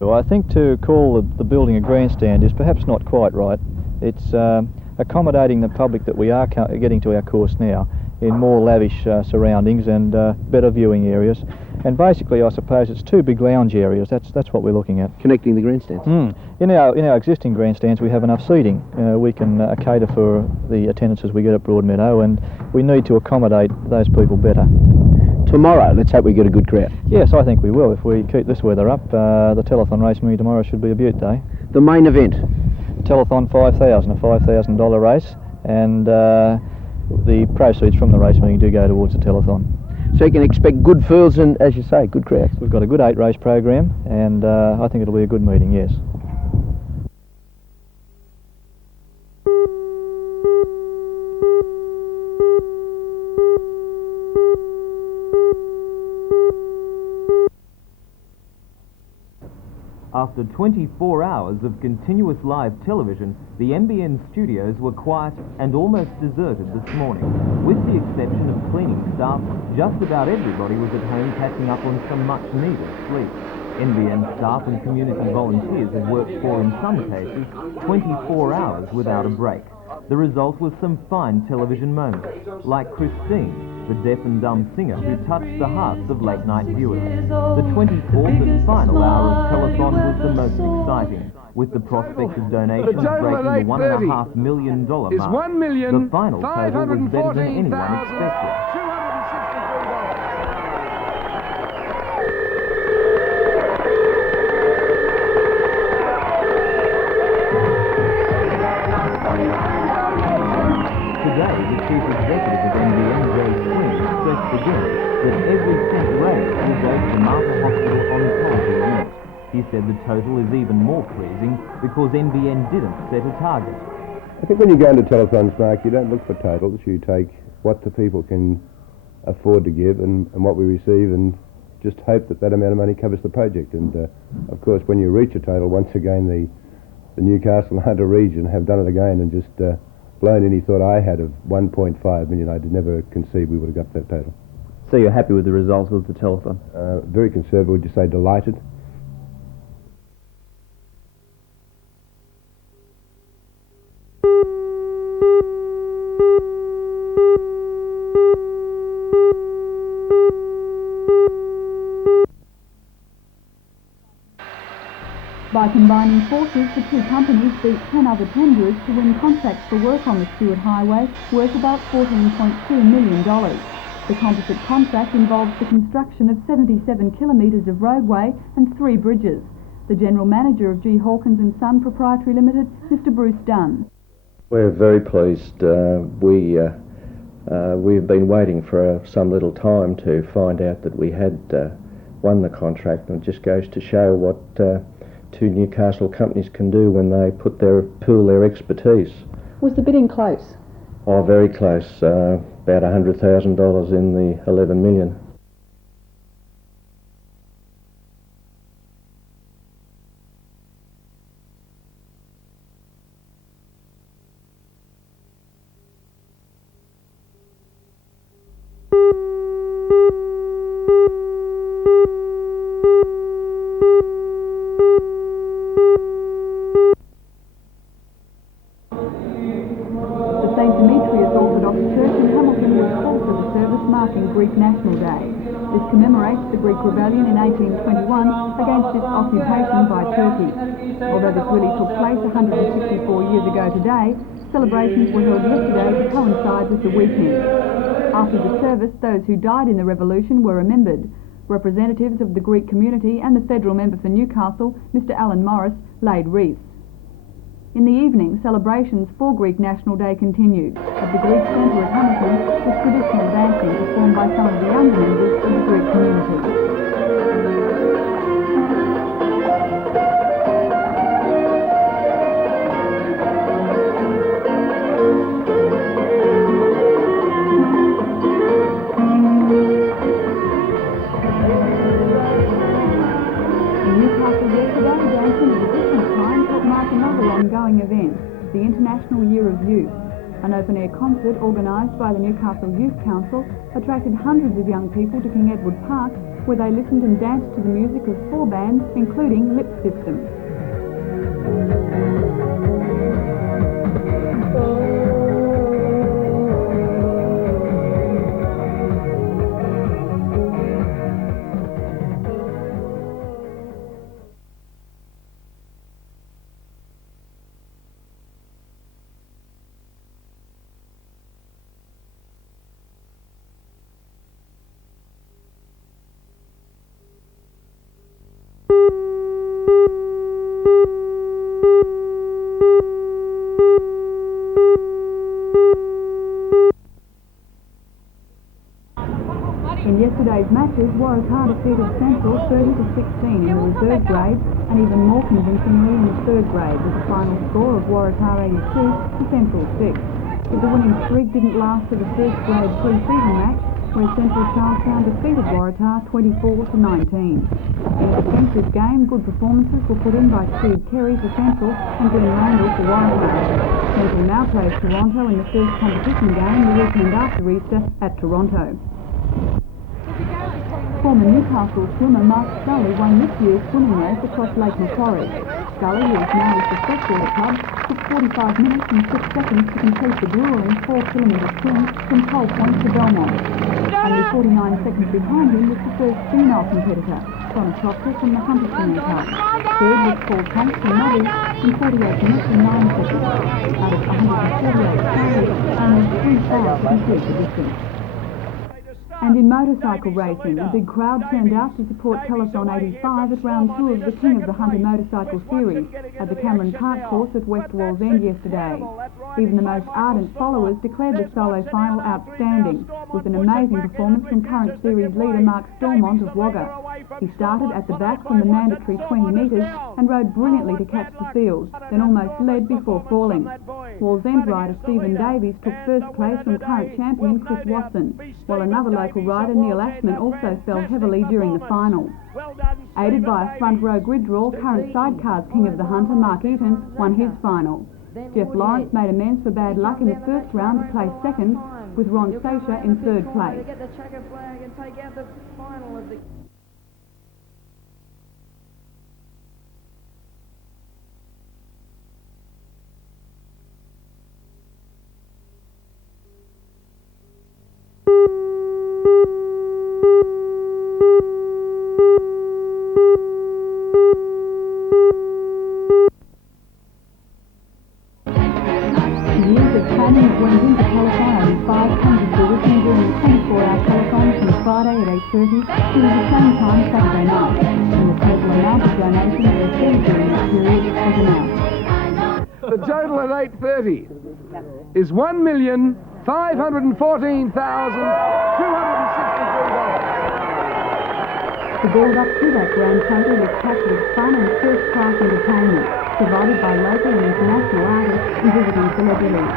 Well, I think to call the building a grandstand is perhaps not quite right. It's accommodating the public that we are getting to our course now in more lavish surroundings and better viewing areas. And basically, I suppose it's two big lounge areas. That's what we're looking at. Connecting the grandstands. In our existing grandstands, we have enough seating. We can cater for the attendances we get at Broadmeadow, and we need to accommodate those people better. Tomorrow, let's hope we get a good crowd. Yes, I think we will. If we keep this weather up, the telethon race meeting tomorrow should be a beaut day. The main event? Telethon 5,000, a $5,000 race, and the proceeds from the race meeting do go towards the telethon. So you can expect good fools and, as you say, good crowd. We've got a good 8 race program, and I think it'll be a good meeting, yes. After 24 hours of continuous live television, the NBN studios were quiet and almost deserted this morning. With the exception of cleaning staff, just about everybody was at home catching up on some much-needed sleep. NBN staff and community volunteers have worked for, in some cases, 24 hours without a break. The result was some fine television moments, like Christine, the deaf and dumb singer who touched the hearts of late-night viewers. The 24th and final hour of telethon was the most exciting, with the prospect of donations breaking the $1.5 million mark. The final total was better than anyone expected. Today, the chief executive of NBN, stressed again that every cent raised will go to the Martha Hospital Oncology Unit. He said the total is even more pleasing because NBN didn't set a target. I think when you go into telethons, Mark, you don't look for totals. You take what the people can afford to give and what we receive, and just hope that that amount of money covers the project. And of course, when you reach a total, once again the Newcastle and Hunter region have done it again and just blown any thought I had of 1.5 million. I did never conceive we would have got that total. So you're happy with the results of the telethon? Very conservative, would you say delighted? By combining forces, the two companies beat 10 other tenderers to win contracts for work on the Stewart Highway worth about $14.2 million. The composite contract involves the construction of 77 kilometres of roadway and 3 bridges. The General Manager of G. Hawkins & Son Proprietary Limited, Mr Bruce Dunn. We're very pleased. We've been waiting for some little time to find out that we had won the contract, and it just goes to show what two Newcastle companies can do when they pool their expertise. Was the bidding close? Oh, very close. About $100,000 in the 11 million. Greek National Day. This commemorates the Greek rebellion in 1821 against its occupation by Turkey. Although this really took place 164 years ago today, celebrations were held yesterday to coincide with the weekend. After the service, those who died in the revolution were remembered. Representatives of the Greek community and the federal member for Newcastle, Mr Alan Morris, laid wreaths. In the evening, celebrations for Greek National Day continued. At the Greek Centre at Hamilton, with traditional dancing performed by some of the younger members of the Greek community. Ongoing event, the International Year of Youth. An open-air concert organised by the Newcastle Youth Council attracted hundreds of young people to King Edward Park, where they listened and danced to the music of 4 bands, including Lip System. In yesterday's matches, Waratah defeated Central 30-16 in the reserve grade and even more convincingly in the third grade, with a final score of Waratah 82 to Central 6. But the winning streak didn't last to the first grade pre-season match, where Central Charlestown defeated Waratah 24-19. In a defensive game, good performances were put in by Steve Kerry for Central and Glenn Randall for Waratah. Central now plays Toronto in the first competition game the weekend after Easter at Toronto. Former Newcastle swimmer Mark Scully won this year's swimming race across Lake Macquarie. Scully, who is now with the Freshwater Club, took 45 minutes and 6 seconds to complete the gruelling 4-kilometre swim from Coal Point to Belmont. Only 49 seconds behind him was the first female competitor, Donna Proctor from the Hunter Swimming Club. Third was Paul Tonks from Nobby in 48 minutes and 9 seconds. Out of 148 starters, only 3 failed to complete the distance. And in motorcycle racing, a big crowd turned out to support Telethon 85 at round 2 of the King of the Hunter Motorcycle Series at the Cameron Park course at West Wallsend yesterday. Even the most ardent followers declared the solo final outstanding, with an amazing performance from current series leader Mark Stormont of Wagga. He started at the back from the mandatory 20 metres and rode brilliantly to catch the field, then almost led before falling. Wallsend rider Stephen Davies took first place from current champion Chris Watson, while another local rider Neil Ashman also fell heavily during the final. Aided by a front row grid draw, current sidecars King of the Hunter Mark Eaton won his final. Jeff Lawrence made amends for bad luck in the first round to place second, with Ron Sosha in third place. Years of planning that went into Telethon 85 come to fruition during the 24-hour telethon from Friday at 8:30 to the same time Saturday night, and the total amount of donations received during that period was announced. The total at 8:30 is $1,514,263. The build-up to that grand total was packed with fun and first-class entertainment, provided by local and international artists and visiting celebrities.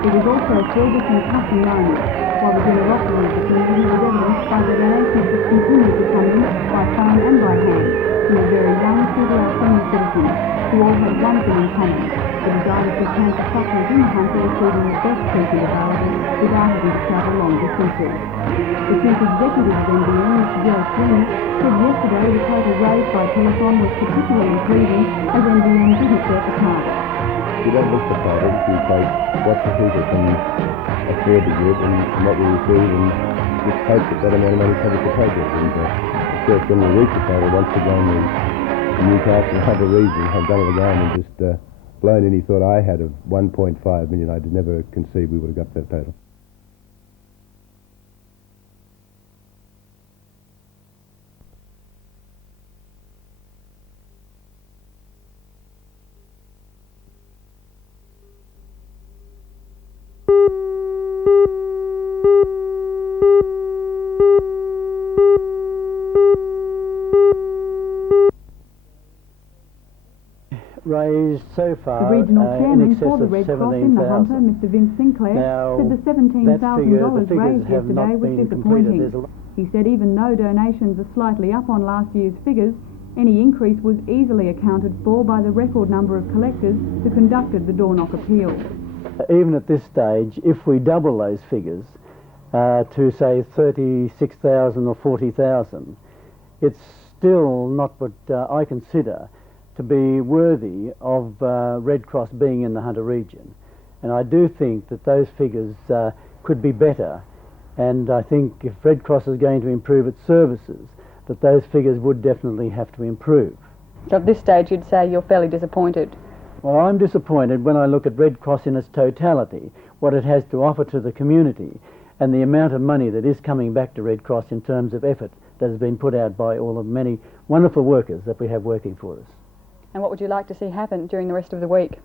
It was also filled with some custom moments, while the generosity of the community was evidenced by the donations that continued to come in by phone and by hand from the very young through to our senior citizens, who all had one thing in common: the desire to see cancer sufferers in the Hunter receiving the best treatment available without having to travel long distances. The chief executive of NBN, Mr. Joe Sweeney, said yesterday the total raised by Telethon was particularly pleasing as NBN didn't set the target. You don't look for titles, you take what the people can afford to give and what we receive, and just hope that that amount of money covers the project. And of course, when we reach the total, once again, the Newcastle and other regions have done it again and just blown any thought I had of 1.5 million. I did never conceive we would have got that total. Raised so far The regional chairman in excess for the of Red Cross in the Hunter, 17,000. Mr. Vince Sinclair, Now, said the $17,000 raised yesterday was disappointing. There's He said even though donations are slightly up on last year's figures, any increase was easily accounted for by the record number of collectors who conducted the door knock appeal. Even at this stage, if we double those figures to say 36,000 or 40,000, it's still not what I consider to be worthy of Red Cross being in the Hunter region. And I do think that those figures could be better, and I think if Red Cross is going to improve its services, that those figures would definitely have to improve. So at this stage you'd say you're fairly disappointed? Well, I'm disappointed when I look at Red Cross in its totality, what it has to offer to the community, and the amount of money that is coming back to Red Cross in terms of effort that has been put out by all the many wonderful workers that we have working for us. And what would you like to see happen during the rest of the week?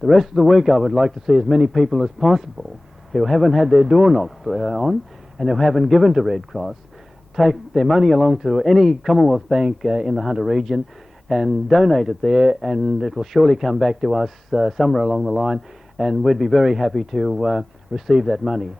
The rest of the week I would like to see as many people as possible who haven't had their door knocked on and who haven't given to Red Cross take their money along to any Commonwealth Bank in the Hunter region and donate it there, and it will surely come back to us somewhere along the line, and we'd be very happy to receive that money.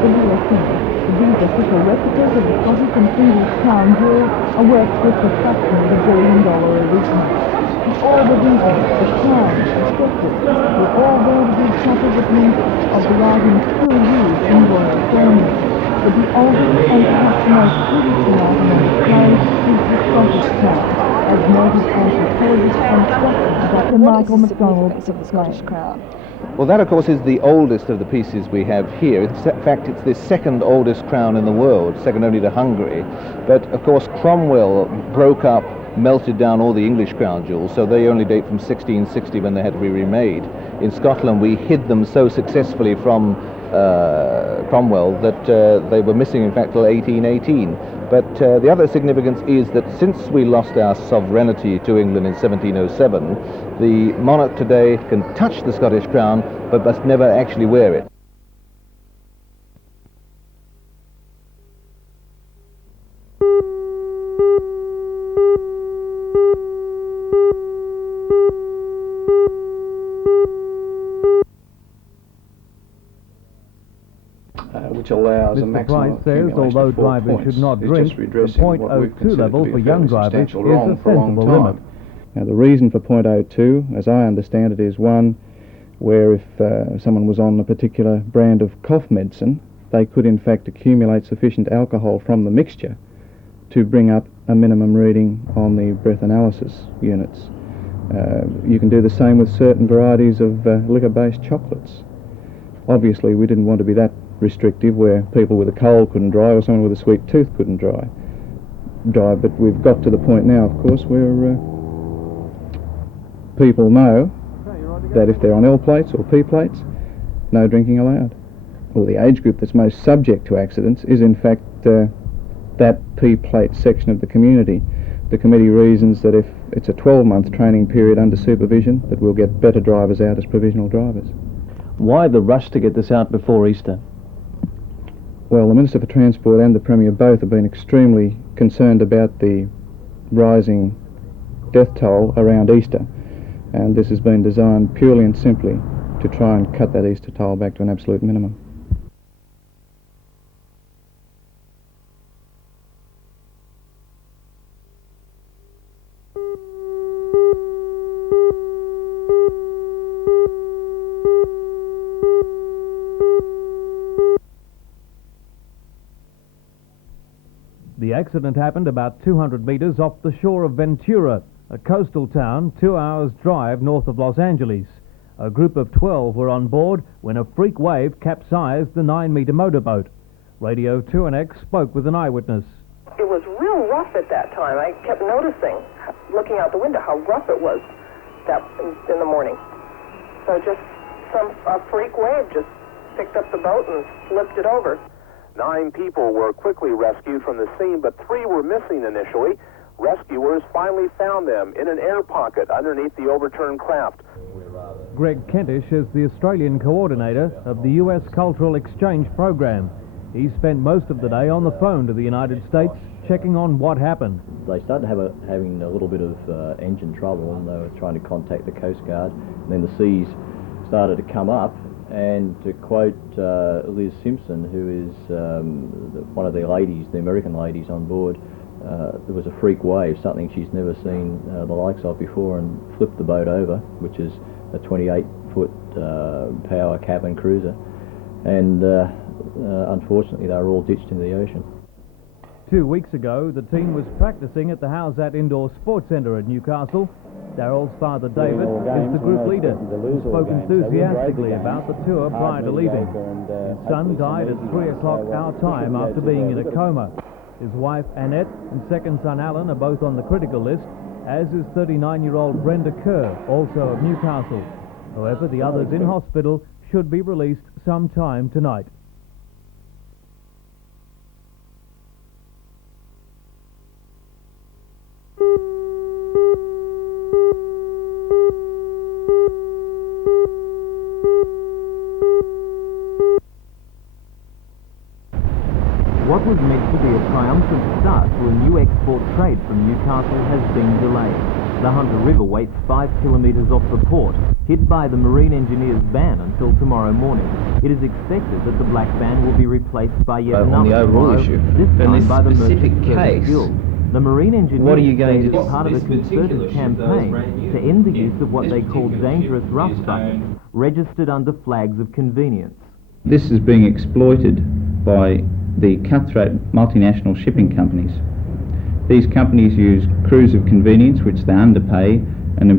These official replicas of the Scottish and English crown jewels are worth just a fraction of $1 billion original. And all the details, the crown, the scepter, were all there to give compositions of the items still used in royal ceremonies. But the oldest and perhaps most beautiful item on display is the Scottish crown, as noted anthropologist and structuralist Dr. Michael MacDonald of the Scottish crown. Well, that, of course, is the oldest of the pieces we have here. In fact, it's the second oldest crown in the world, second only to Hungary. But, of course, Cromwell broke up, melted down all the English crown jewels, so they only date from 1660 when they had to be remade. In Scotland, we hid them so successfully from Cromwell that they were missing, in fact, till 1818. But the other significance is that since we lost our sovereignty to England in 1707, the monarch today can touch the Scottish crown, but must never actually wear it. Which allows a Mr. maximum Price says although drivers should not drink, the .02 level for young drivers is a sensible limit. Now the reason for .02, as I understand it, is one where if someone was on a particular brand of cough medicine, they could in fact accumulate sufficient alcohol from the mixture to bring up a minimum reading on the breath analysis units. You can do the same with certain varieties of liquor-based chocolates. Obviously we didn't want to be that restrictive where people with a cold couldn't drive or someone with a sweet tooth couldn't drive, but we've got to the point now, of course, where people know that if they're on L plates or P plates, no drinking allowed. Well, the age group that's most subject to accidents is in fact that P plate section of the community. The committee reasons that if it's a 12-month training period under supervision, that we'll get better drivers out as provisional drivers. Why the rush to get this out before Easter? Well, the Minister for Transport and the Premier both have been extremely concerned about the rising death toll around Easter, and this has been designed purely and simply to try and cut that Easter toll back to an absolute minimum. The accident happened about 200 metres off the shore of Ventura, a coastal town 2 hours' drive north of Los Angeles. A group of 12 were on board when a freak wave capsized the 9-metre motorboat. Radio 2NX spoke with an eyewitness. It was real rough at that time. I kept noticing, looking out the window, how rough it was in the morning. So just a freak wave just picked up the boat and flipped it over. 9 people were quickly rescued from the scene, but 3 were missing initially. Rescuers finally found them in an air pocket underneath the overturned craft. Greg Kentish is the Australian coordinator of the US Cultural Exchange Program. He spent most of the day on the phone to the United States, checking on what happened. They started having a little bit of engine trouble, and they were trying to contact the Coast Guard. And then the seas started to come up, and to quote Liz Simpson, who is one of the ladies, the American ladies on board, there was a freak wave, something she's never seen the likes of before, and flipped the boat over, which is a 28-foot power cabin cruiser. And unfortunately, they were all ditched into the ocean. 2 weeks ago, the team was practicing at the Howsat Indoor Sports Centre at Newcastle. Daryl's father, David, is the group leader, who spoke enthusiastically about the tour prior to leaving. His son died at 3 o'clock our time after being in a coma. His wife, Annette, and second son, Alan, are both on the critical list, as is 39-year-old Brenda Kerr, also of Newcastle. However, the others in hospital should be released sometime tonight. What was meant to be a triumphant start to a new export trade from Newcastle has been delayed. The Hunter River waits 5 kilometres off the port, hid by the Marine Engineers ban until tomorrow morning. It is expected that the black ban will be replaced by yet another on the overall tomorrow, issue. this time this by the specific merchant service case, guild. The Marine Engineers what are you going say to it is part of a concerted campaign to end the use of what they call dangerous rough buckets, registered under flags of convenience. This is being exploited by the cutthroat multinational shipping companies. These companies use crews of convenience which they underpay and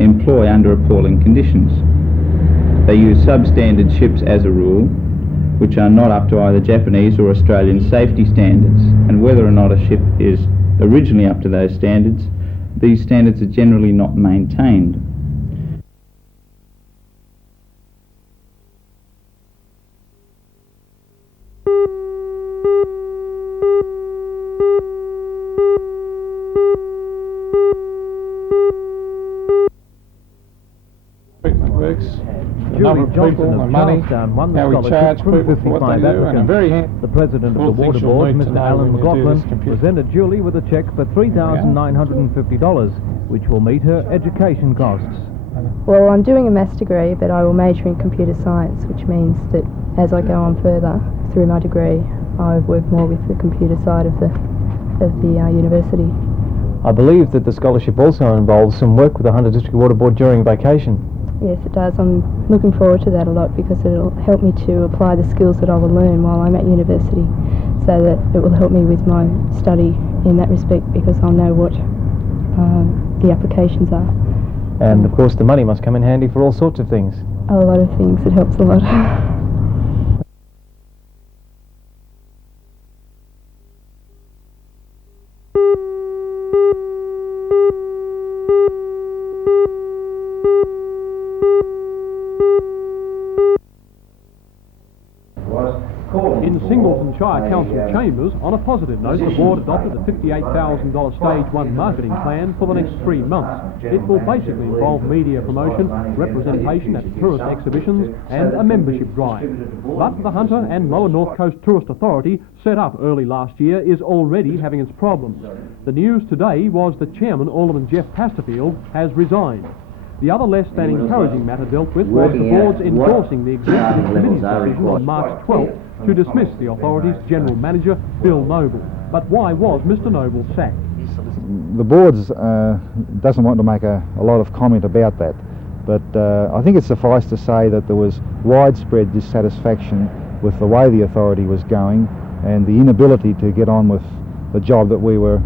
employ under appalling conditions. They use substandard ships as a rule, which are not up to either Japanese or Australian safety standards, and whether or not a ship is originally up to those standards, these standards are generally not maintained. Julie Johnson of Charlestown won the scholarship from 55 applicants. The president of the Water Board, Mr. Alan McLaughlin, presented Julie with a cheque for $3,950, which will meet her education costs. Well, I'm doing a maths degree, but I will major in computer science, which means that as I go on further through my degree, I work more with the computer side of the university. I believe that the scholarship also involves some work with the Hunter District Water Board during vacation. Yes, it does. I'm looking forward to that a lot because it'll help me to apply the skills that I will learn while I'm at university, so that it will help me with my study in that respect, because I'll know what the applications are. And of course the money must come in handy for all sorts of things. A lot of things. It helps a lot. In Singleton, Shire Council chambers, on a positive note, the board adopted a $58,000 Stage 1 marketing plan for the next 3 months. It will basically involve media promotion, representation at tourist exhibitions and a membership drive. But the Hunter and Lower North Coast Tourist Authority, set up early last year, is already having its problems. The news today was that Chairman Alderman Jeff Pasterfield has resigned. The other less than encouraging matter dealt with was the board's endorsing the Executive Committee's decision on March 12th to dismiss the authority's General Manager, Bill Noble. But why was Mr Noble sacked? The board doesn't want to make a lot of comment about that, but I think it's suffice to say that there was widespread dissatisfaction with the way the authority was going and the inability to get on with the job that we were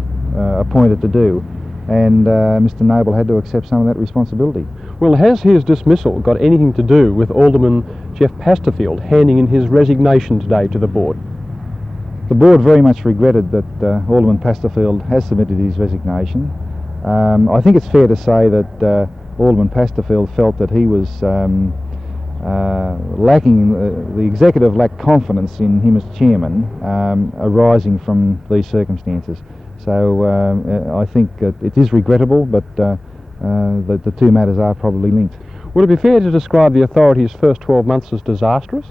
appointed to do. And Mr Noble had to accept some of that responsibility. Well, has his dismissal got anything to do with Alderman Jeff Pasterfield handing in his resignation today to the board? The board very much regretted that Alderman Pasterfield has submitted his resignation. I think it's fair to say that Alderman Pasterfield felt that he was lacking, the executive lacked confidence in him as chairman arising from these circumstances. So I think it is regrettable, but the two matters are probably linked. Would it be fair to describe the authority's first 12 months as disastrous?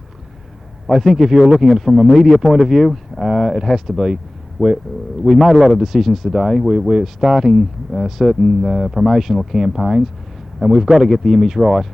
I think if you're looking at it from a media point of view, it has to be. We made a lot of decisions today. We're starting certain promotional campaigns, and we've got to get the image right.